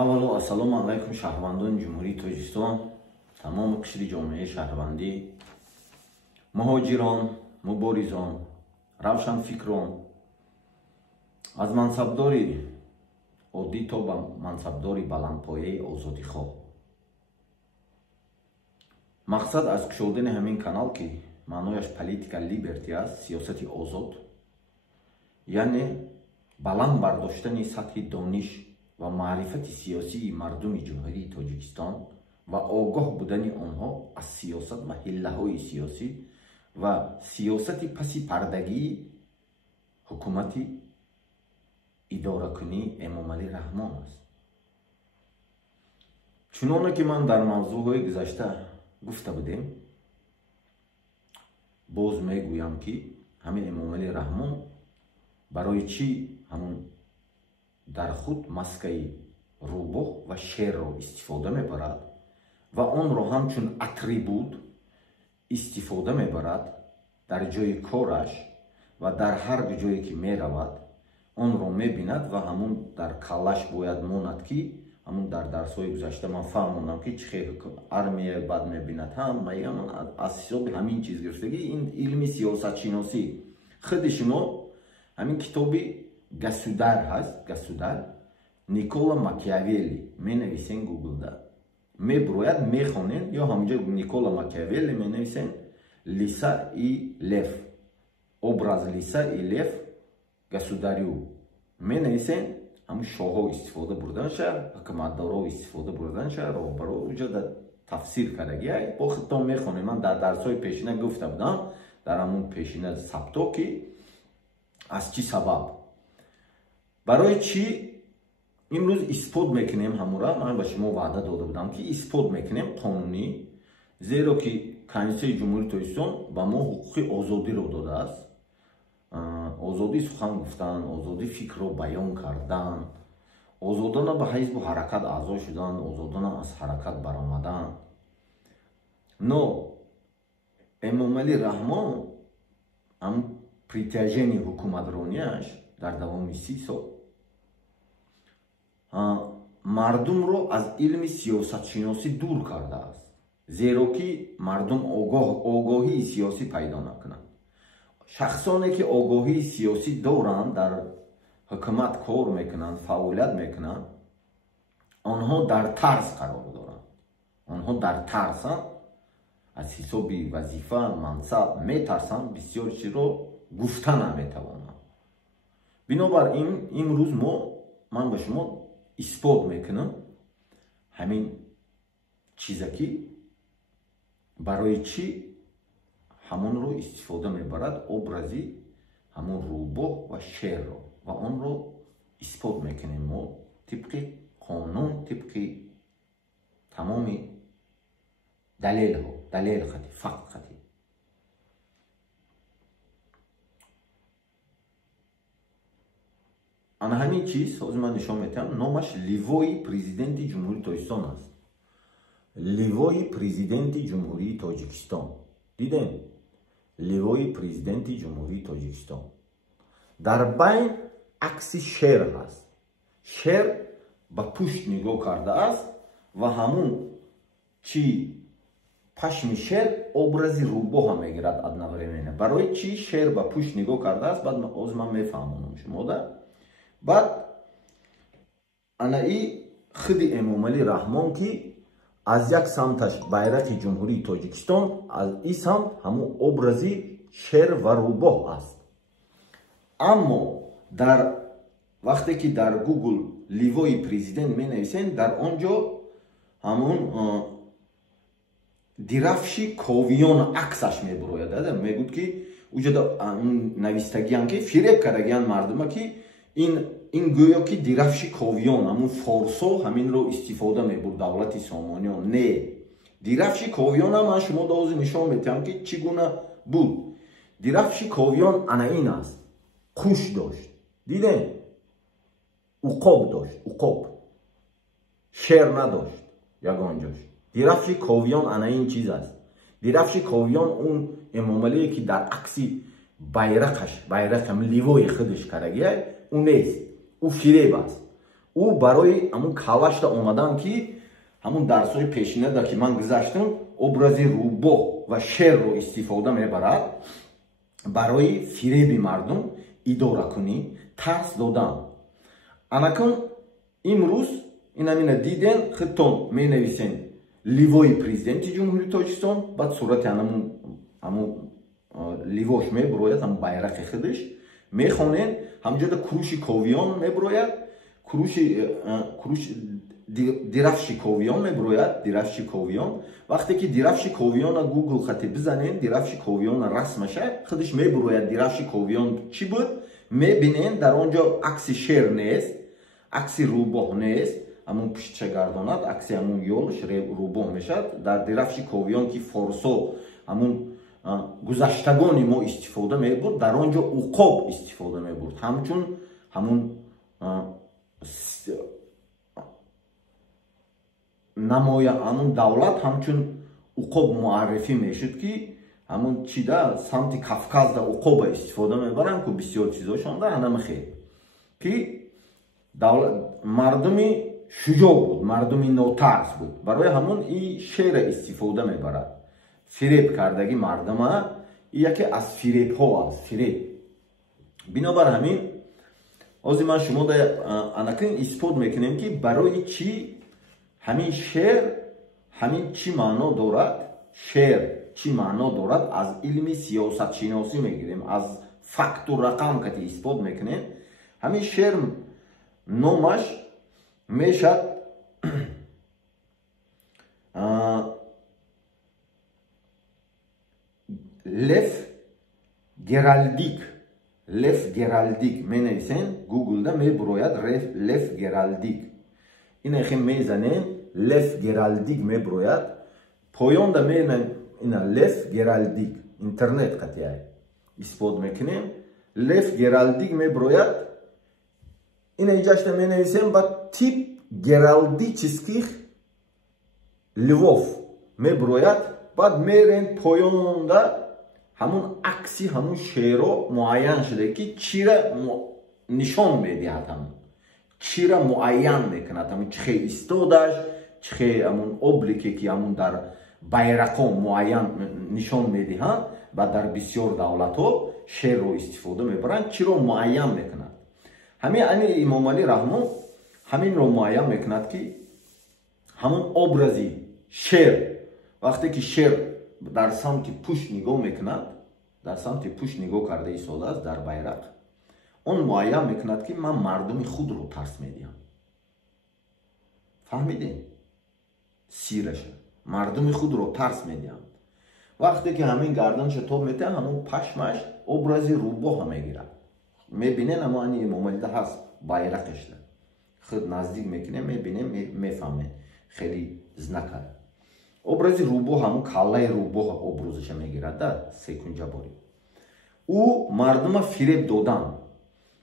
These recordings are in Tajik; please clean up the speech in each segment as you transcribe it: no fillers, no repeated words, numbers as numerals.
аввало ассалому алайкум шаҳрвандони ҷумҳурии Тоҷикистон, тамоми қишри ҷомеаи шаҳрвандӣ, муҳоҷирон, муборизон, равшанфикрон, аз мансабдори оддӣ то ба мансабдори баландпояи озодихоҳ. мақсад аз кушодани ҳамин канал ки маънояш политика либерти аст, сиёсати озод, яъне баланд бардоштани сатҳи дониш ва маърифати сиёсии мардуми ҷумҳурии Тоҷикистон ва огоҳ будани онҳо аз сиёсат ва ҳиллаҳои сиёсӣ ва сиёсати паси пардагии ҳукумати идоракунии Эмомалӣ Раҳмон аст. чуноне ки ман дар мавзӯъҳои гузашта гуфта будем, боз мегӯям ки ҳамин Эмомалӣ Раҳмон барои чӣ ҳамун дар худ маскаи рӯбоҳ ва шерро истифода мебарад ва онро ҳамчун атрибут истифода мебарад дар ҷои кораш ва дар ҳар ҷое ки меравад, онро мебинад ва ҳамун дар каллаш бояд монад ки ҳамун дар дарсҳои гузашта ман фаҳмондам ки чӣ хел армия бад мебинад, аз ҳисоби ҳамин чиз гирифтагӣ ин илми сиёсатшиносӣ. худи шумо ҳамин китоби государ ҳаст, государ Никола Макиавелли менависен гуглда, меброяд мехонен, ё ҳамҷо Никола Макиавелли менависен Лиса и Лев, образ Лиса и Лев государю менависен, ҳамун шоҳҳо истифода бурданша, ҳукуматдоро истифода бурданша, роҳбаро уҷода тафсир кардагия бо худтон мехонем. ман дар дарсҳои пешина гуфта будам, дар ҳамун пешина сабто ки аз чӣ сабаб барои чӣ имрӯз исбот мекунем ҳамура. ман ба шумо ваъда дода будам ки исбот мекунем қонунӣ, зеро ки Конститутсияи ҷумҳурии Тоҷикистон ба мо ҳуқуқи озодиро додааст. озодӣ сухан гуфтан, озодӣ фикрро баён кардан, озодона ба ҳизбу ҳаракат аъзо шудан, озодона аз ҳаракат баромадан. но Эмомалӣ Раҳмон ҳамун притяжени ҳукуматронияш дар давоми 30 сол мардумро аз илми сиёсатшиносӣ дур кардааст, зеро ки мардум огоҳии сиёсӣ пайдо накунанд. шахсоне ки огоҳии сиёсӣ доранд, дар ҳукумат кор мекунанд, фаъолият мекунанд, онҳо дар тарс қарор доранд. онҳо дар тарсанд, аз ҳисоби вазифа, мансаб метарсанд, бисёр чизро гуфта наметавонанд. бинобар ин имрӯз ман ба шумо исбот мекунам ҳамин чиза ки барои чӣ ҳамонро истифода мебарад, образи ҳамон рӯбоҳ ва шерро, ва онро исбот мекунем мо тибқи қонун, тибқи тамоми далелҳо, далел хати, фақт хати. ана ҳамин чиз ҳозир ман нишон метавам, номаш ливои президенти ҷумҳурии Тоҷикистон аст. ливои президенти ҷумҳурии Тоҷикистон. дидем? ливои президенти ҷумҳурии Тоҷикистон. дар байн акси шер ҳаст. шер ба пушт нигоҳ кардааст ва ҳамун чӣ пашми шер образи рӯбоҳа мегирад одновременно. барои чӣ шер ба пушт нигоҳ кардааст, баъд ҳозир ман мефаҳмонам шумода. баъд ана и худи Эмомалӣ Раҳмон ки аз як самташ байрақи ҷумҳурии Тоҷикистон, аз ин самт ҳамун образи шер ва рӯбоҳ аст. аммо дар вақте ки дар Google ливои президент менависен, дар он ҷо ҳамун дирафши ковиён аксаш меброяд. мегӯд ки уҷода навистагиян ки фиреб кардагиян мардума ки ин гӯё ки дирафши ковиён, ҳамун форсо ҳаминро истифода мебурд давлати Сомониён. не, дирафши ковиёна ман шумо ҳозир нишон метиҳам ки чӣ гуна буд. дирафши ковиён ана ин аст. қуш дошт, дидем? уқоб дошт, уқоб. шер надошт ягон ҷош. дирафши ковиён ана ин чиз аст. дирафши ковиён он Эмомалие ки дар акси байрақаш, байрақам ливои худаш карагия, ӯ нест. ӯ фиреб аст. او برای همون کاوشت اومدم که همون درسای پیشینه که من گذاشتم образи روباه و شعر رو استفاده میبرد برای فریب مردم اداره کنی ترس دادن. انکن امروز این همین دیدن خودتون می نویسین لیوای پرزیدنت جمهوری تاجیکستان بعد صورت همون لیواش می بروید هم bayrak خودش میخونین همجوری کروش کوویان می بروید کروش دیرافشی کوویان می بروید دیرافشی کوویان. وقتی که دیرافشی کوویان گوگل خطی بزنین دیرافشی کوویان رسمشه خودش می بروید دیرافشی کوویان چی بود میبینین در آنجا عکس شیر نیست عکس روباه نیست همون پشت گرداند عکس همون یولش روباه میشد. در دیرافشی کوویان که فارسو همون گذشتگانی ما استفاده میبرد در آنجا عقاب استفاده میبرد همچون همون همون دولت همچون عقاب معرفی میشد که همون چی در سمت کافکاز در عقاب استفاده میبرن که بسیار چیزاشون در همه خیلی که مردمی شجاع بود مردمی نوترس بود برای همون این شعر استفاده میبرد. فریب کردگی مردم یکی از فریب ها است فریب. بنابر همین از من شما در انکن اثبات میکنیم که برای چی همین شعر همین چی معنا دارد شعر چی معنا دارد از علم سیاست شناسی میگیریم از فکت و رقم که اثبات میکنیم. همین شعر نامش میشد لف گرالدیک می نویسین گوگل ده می بروید لف گرالدیک این خیلی میزنین لف گرالدیک می بروید پایان ده می اینا لف گرالدیک اینترنت قطعه اثبات میکنیم لف گرالدیک می بروید این اینجاش می نویسیم با تیپ گرالدیچسکیخ لوف می بروید بعد میرین پایان ده همون عکسی همون شعر رو معین شده که چی را نشان میدهد همون چی را معین میکند همون چه ایستادش چه همون ابلیکی که همون در bayrak معین نشان میدهند و در بسیار دولت ها شعر رو استفاده میبرند چی رو معین میکند. همین امام علی رحمه همین رو معین میکند که همون ابرازی شعر وقتی که شعر در سمت پشت نگاه میکند در سمت پشت نگاه کرده ایستاده است در bayrak اون معین میکند که من مردم خود رو ترس میدیم. فهمیدین سیرش مردم خود رو ترس میدیم. وقتی که همین گردن شتاب میته همون پشمش ابرازی روباه میگیره میبینین اما این امام علی هست bayrakش خود نزدیک میکنه میبینه میفهمه خیلی زنکه образи рӯбоҳ ҳамун каллаи рӯбоҳ оброзаша мегирад да секунҷаборӣ ӯ мардума фиреб додан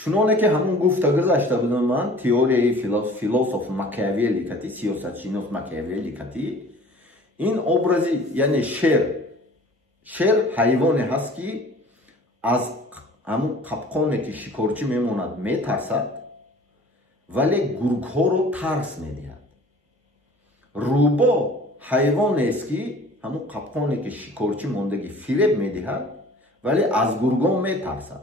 чуноне ки ҳамун гуфта гузашта будам ман теорияи философ макиавелли кати сиёсатшинос макиавелли кати ин образи яъне шер ҳайвоне ҳаст ки аз ҳамун қапқоне ки шикорчӣ мемонад метарсад вале гургҳоро тарс медиҳад. рӯбоҳ حیوان است که همون قپقانی که شکارچی موندگی فریب میدهد ولی از گرگان میترسد.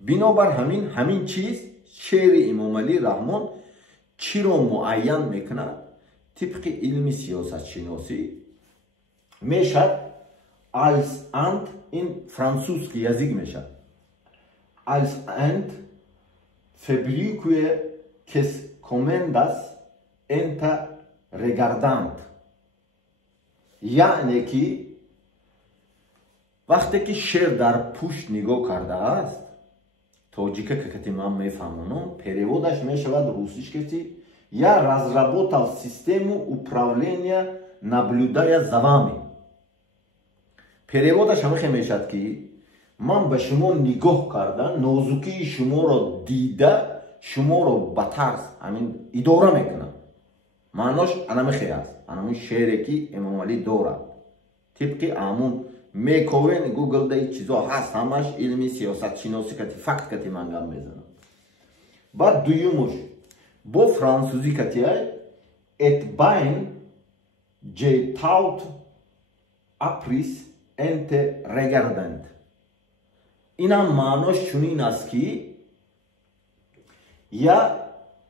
بنابر همین چیز شعر امام علی رحمان چی رو معین میکند طبق علم سیاست شناسی میشد als and این فرانسوزسکی یزیک میشد als and fabrique kes comendas enta regardant یعنی که وقتی که شعر در پشت نگاه کرده است توجیکه که کتی من میفهمونم переводش میشود روسیش کتی یا разработал систему управления наблюдая за вами. переводش همین میشد که من به شما نگاه کردم نازکی شما را دیده شما را به ترس همین اداره میکنم. معناش انمیخی است انمی شعری که امام علی دارد طبق همون میکوین گوگل ده چیزا هست همش علمی سیاست شناسی کتی فکت کتی من گم میزنم. بعد دویمش با فرانسوزی کتیای اتباین جی تاوت اپریس انت رگردند. اینم معناش چنین است که я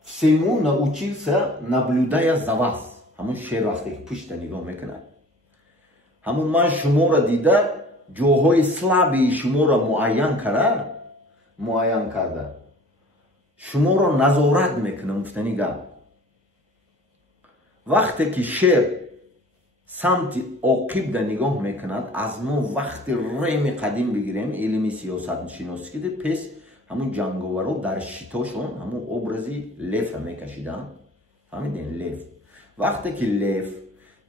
всему научился, наблюдая за вас. همون شعر وقتی که پشت نگاه میکنه، همون من شما را دیده جاهای سلبی شما را معین کرده شما را نظارت میکنه. مفتنی گفت وقتی که شعر سمت عاقب در نگاه میکند، از ما وقت ریم قدیم بگیریم علمی سیاست شناسی که پس همون جنگاورا در شتاشون همون ابرزی لیف میکشیدن. فهمیدین؟ لیف وقتی که لیف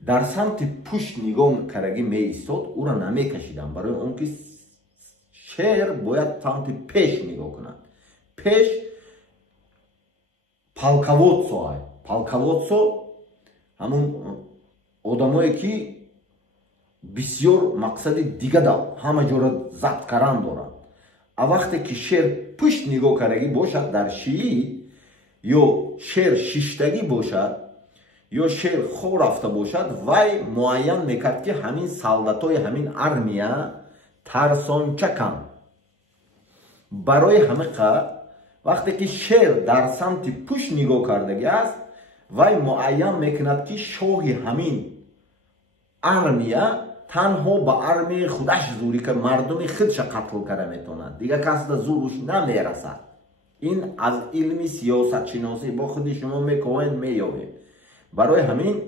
در سمت پشت نگاه کرگی می ایستاد، او را نمیکشیدن، برای اون که شعر باید سمت پیش نگاه کند. پیش پالکاوودسو همون آدمایی که بسیار مقصد دیگه دا همه جورا ضبط کردن دارن. وقتی که شعر پشت نگاه کرگی باشد در شیعی، یا شعر شیشتگی باشد یا شعر خور رفته باشد، وی معین میکرد که همین سالداتای همین ارمیا ترسانچه کن. برای همه وقتی که شعر در سمت پشت نگاه کردگی است، وی معین میکند که شاه همین ارمیا تنها با ارمی خودش زوری که مردم خودش قتل کرده میتوند، دیگه کس در زورش نمیرسد. این از علم سیاست شناسی با خود شما میکنید میابه. برای همین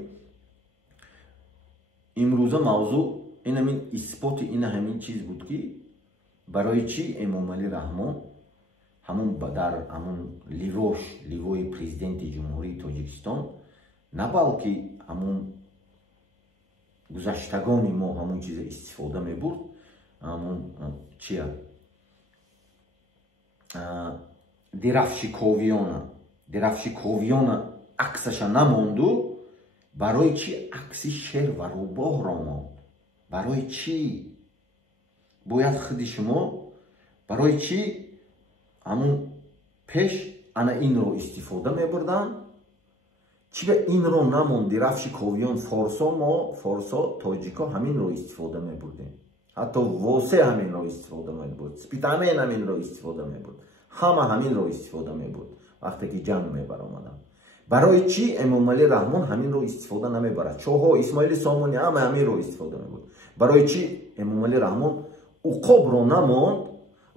امروزه موضوع این همین اثبات این همین چیز بود که برای چی امام علی رحمان همون در همون لیوای پریزیدنت جمهوری تاجیکستان، نه بلکه همون گذشتگانی ما همون چیز استفاده می برد، همون چیه درفشیکوویان عکسش نماندو، برای چی عکس شعر و روباه را ماند؟ برای چی باید خود شما برای چی همون پیش انا این رو استفاده می بردن؟ چی به این رو نماند؟ درفشیکوویان فارسا تاجیکا همین رو استفاده می بردن، حتی واسه همین رو استفاده می برد، سپیتامین همین رو استفاده می برد، همه همین رو استفاده می برد وقتی که جنگ می برآمدن. برای چی امام علی رحمان همین رو استفاده نمی برد؟ چوها اسماعیل سامانی همین رو استفاده می برد. برای چی امام علی رحمان عقاب رو نماند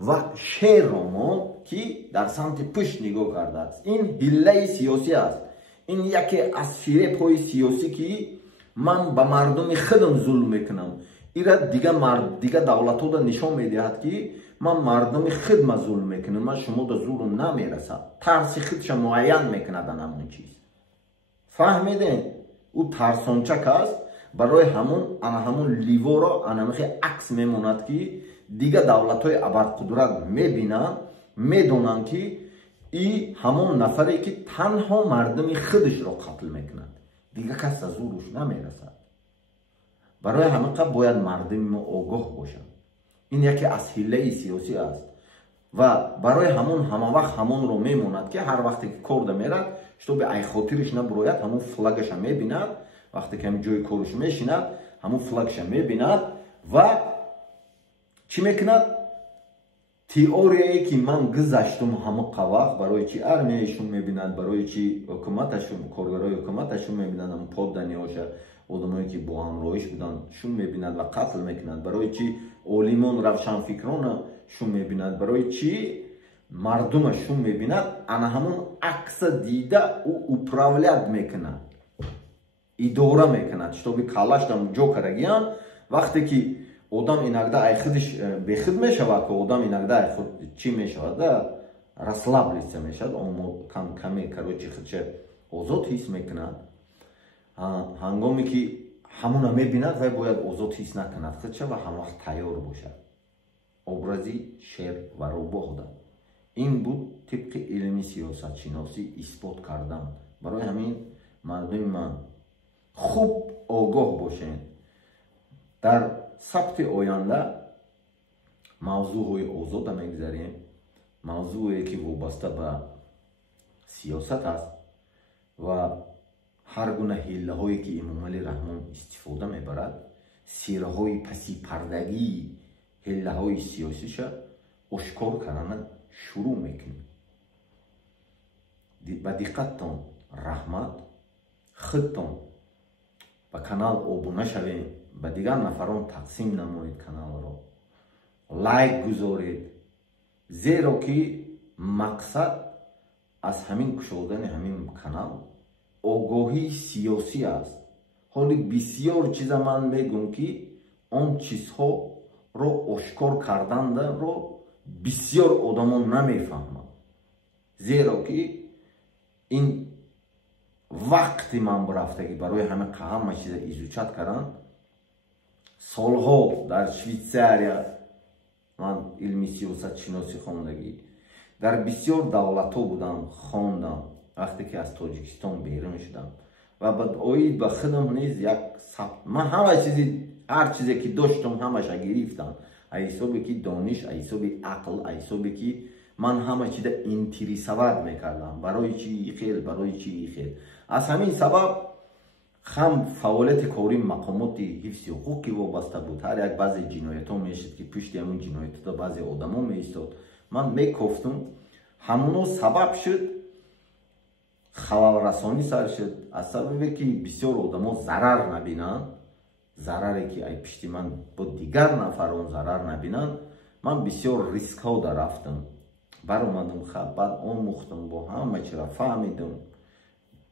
و شعر رو ماند که در سمت پشت نگاه کرده است؟ این حیله سیاسی است. این یکی از فریب‌های سیاسی که من به مردم خودم ظلم میکنم. ایرا دیگه دولت ها نشان میدهد که من مردم خودم ظلم میکنم، من شما دا ظلم نمیرسد. ترس خودش معین میکند همون چیز. فهمیدین؟ او ترسانچک است. برای همون لیوا را انامخی عکس میموند که دیگه دولت های ابرقدرت میبینن، میدونن که ای همون نفری که تنها مردم خودش را قتل میکنند، دیگه کس از زورش نمیرسد. برای همه باید مردم ما آگاه باشند. این یکی از حیله سیاسی است و برای همه وقت همون رو میموند که هر وقتی که کرده میرد شما به ای خاطرش نبروید، همون فلگش میبیند. وقتی که هم جای کارش میشیند همون فلگش میبیند و چی میکند؟ تئوریایی که من گذاشتم همه قواق، برای چی ارمیشون میبینند، برای چی حکومتشون، کارگرای حکومتشون میبینند، هم پاددانی‌هاش آدمایی که با همراهیش بودن شون میبینند و قتل میکنند، برای چی عالمان روشنفکران شون میبینند، برای چی مردمشون میبیند. انا همون عکس دیده او اپراولیت میکند، اداره میکند. شتو بی کالاش دم جو کرگیان وقتی که آدم اینقدر ای خودش به خود میشود که آدم اینقدر خود چی میشود؟ رسلابلیسه میشود، اون کمی کروچی خودش آزاد حس میکند. هنگامی که همون میبیند و باید آزاد حس نکند خودش و هم وقت تیار باشد. ابرزی شعر و روباه داد. این بود طبق علمی سیاست شناسی اثبات کردن. برای همین مردم من خوب آگاه باشین. در سبت آینده موضوع های آزاد میگذاریم، موضوعی که وابسته به سیاست است. ва ҳар гуна ҳиллаҳое ки Эмомалӣ Раҳмон истифода мебарад, сирраҳои паси пардагии ҳиллаҳои сиёсиша ошкор кардана шурӯъ мекунем. ба диққаттон раҳмат. худтон ба канал обуна шавед, ба дигар нафарон тақсим намоед каналро, лайк гузоред, зеро ки мақсад аз ҳамин кушодани ҳамин канал огоҳии сиёсӣ аст. ҳоли бисёр чиза ман мегӯм ки он чизҳоро ошкор карданро бисёр одамон намефаҳманд, зеро ки ин вақти ман рафтагӣ барои ҳама чиза изучат кардан. солҳо дар Швейтсария ман илми сиёсатшиносӣ хондагӣ, дар бисёр давлатҳо будам, хондам вақте ки аз Тоҷикистон берун шудам ва баъд оид ба худам низ як ман ҳама чизи ҳар чизе ки доштам ҳамаша гирифтам, аз ҳисобе ки дониш, аз ҳисоби ақл, аз ҳисобе ки ман ҳама чиза интересоват мекардам, барои чи хел, барои чи хел. аз ҳамин сабаб хам фаъолияти кори мақомоти ҳифзи ҳуқуқи вобаста буд. ҳар як баъзе ҷиноятҳо мешуд ки пушти ҳамин ҷиноятҳо баъзе одамо меистод, ман мекофтум. ҳамоно сабаб шуд халалрасонӣ сар шуд, аз сабабе ки бисёр одамо зарар набинанд, зараре ки ай пишти ман бо дигар нафарон зарар набинанд. ман бисёр рискҳо дарафтам, баромадам баъд омӯхтам, бо ҳама чиро фаҳмидам.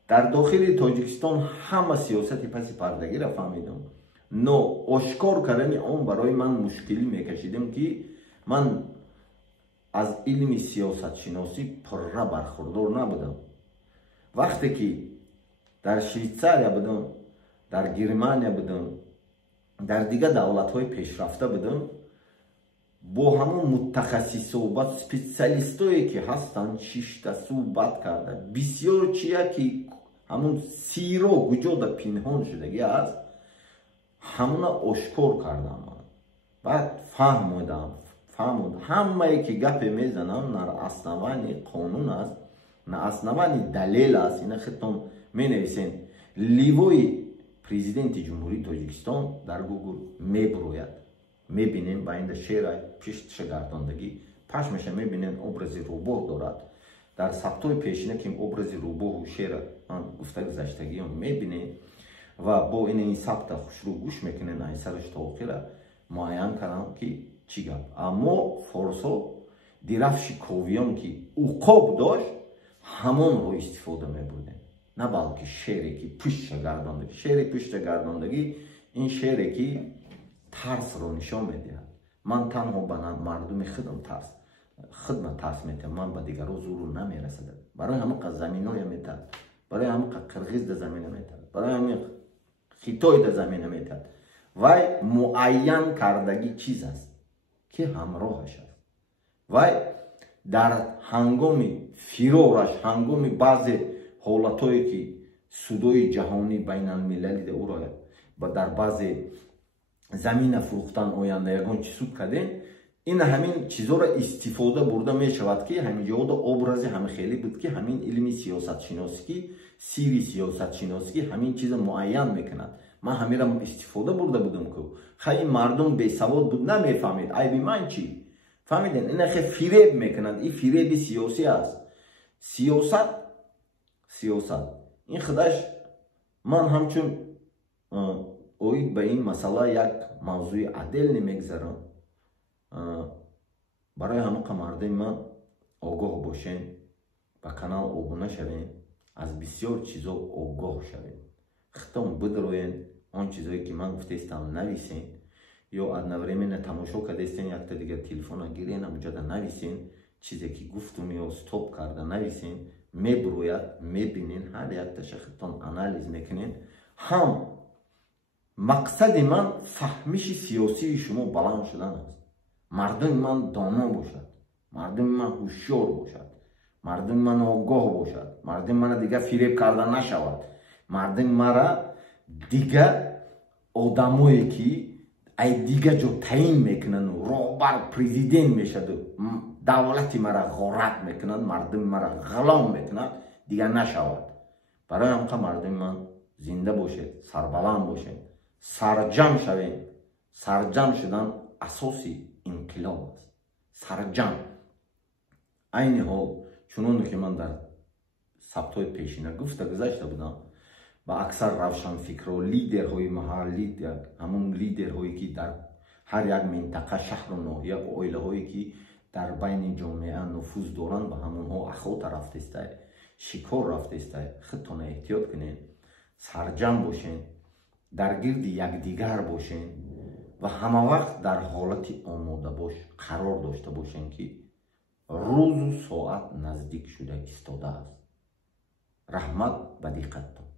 дар дохили Тоҷикистон ҳама сиёсати паси пардагиро фаҳмидам, но ошкор кардани он барои ман мушкилӣ мекашидам ки ман аз илми сиёсатшиносӣ пурра бархурдор набудам. вақте ки дар Швейтсария будам, дар Германия будам, дар дигар давлатҳои пешрафта будам, бо ҳамон мутахассисо ва специалистое ки ҳастанд шишта суҳбат карда, бисёр чия ки ҳамон сиро гуҷода пинҳон шудагӣ аст, ҳамона ошкор кардам. баъд фаҳмудам ҳамае ки гапе мезанам на аснавани қонун аст, на аснавани далел аст. ина худтон менависен ливои президенти ҷумҳурии Тоҷикистон дар Google мебурояд, мебинем ба инда шера пиштша гардондагӣ пашмаша мебинем образи рӯбоҳ дорад. дар сабтҳои пешина ки образи рӯбоҳу шера ман гуфта гузаштагиам мебинем ва бо ин сабта хушрӯ гӯш мекунем аз сараш то охира муайян кардам ки чӣ гап. аммо форсо дирафши ковиён ки уқоб дошт ҳамонро истифода мебурдем, на балки шере ки пуштша гардондагӣ. шери пуштша гардондагӣ ин шере ки тарсро нишон медиҳад. ман танҳо ба мардуми худам тарс метавам, ман ба дигаро зуру намерасад. барои ҳамақа заминоя метад, барои ҳамақа қирғиз да замина метад, барои ҳамақа хитой да замина метад. вай муайян кардагӣ чиз аст ки ҳамроҳаш аст. вай дар ҳангоми фирораш, ҳангоми баъзе ҳолатҳое ки судои ҷаҳонӣ байналмилалӣ уро дар баъзе замина фурӯхтан оянда ягон чӣ суд кардем, ин ҳамин чизоро истифода бурда мешавад ки ҳамин ҷода образи ҳамихелӣ буд ки ҳамин илми сиёсатшиносӣ ки сири сиёсатшиносӣ ки ҳамин чиза муайян мекунад. ман ҳамира истифода бурда будам ку хай мардум бесавод буд намефаҳмед айби ман чӣ. фаҳмиден ина хе фиреб мекунад, ин фиреби сиёсӣ аст. сиёсат ин худаш ман ҳамчун оид ба ин масъала як мавзӯи аделне мегзарам. барои ҳамақа мардуми ман огоҳ бошем, ба канал обуна шавем, аз бисёр чизо огоҳ шавем. хитон бидроен он чизое ки ман гуфтаистам нависен, ё одновременно тамошо кардастен якта дигар телефона гирен амуҷада нависен, чизе ки гуфтум ё стоп карда нависен, мебурояд мебинен, ҳар якташа хитон анализ мекунен. ҳам мақсади ман фаҳмиши сиёсии шумо баланд шудан аст. мардуми ман доно бошад, мардуми ман ҳушёр бошад, мардуми ман огоҳ бошад, мардуми мана дигар фиреб карда нашавад, мардуми мара дигар одамое ки ай дигар ҷо таъин мекунаду роҳбар президент мешаду давлати мара ғорат мекунад, мардуми мара ғулом мекунад, дигар нашавад. барои ҳамқа мардуми ман зинда бошед, сарбаланд бошед, сарҷам шавед. Сарҷам шудан асоси инқилоб аст. Сарҷам. айни ҳол чуноне ки ман дар сабтҳои пешина гуфта гузашта будам, ба аксар равшанфикро, лидерҳои маҳаллӣ, ҳамон лидерҳое ки дар ҳар як минтақа, шаҳру ноҳия, оилаҳое ки дар байни ҷомеа нуфуз доранд, ба ҳамонҳо ахота рафтаистай, шикор рафтаистай, худтон эҳтиёт кунед, сарҷам бошен, дар гирди якдигар бошен ва ҳамавақт дар ҳолати омодабош қарор дошта бошен ки рӯзу соат наздик шуда истодааст. раҳмат ба диққаттон.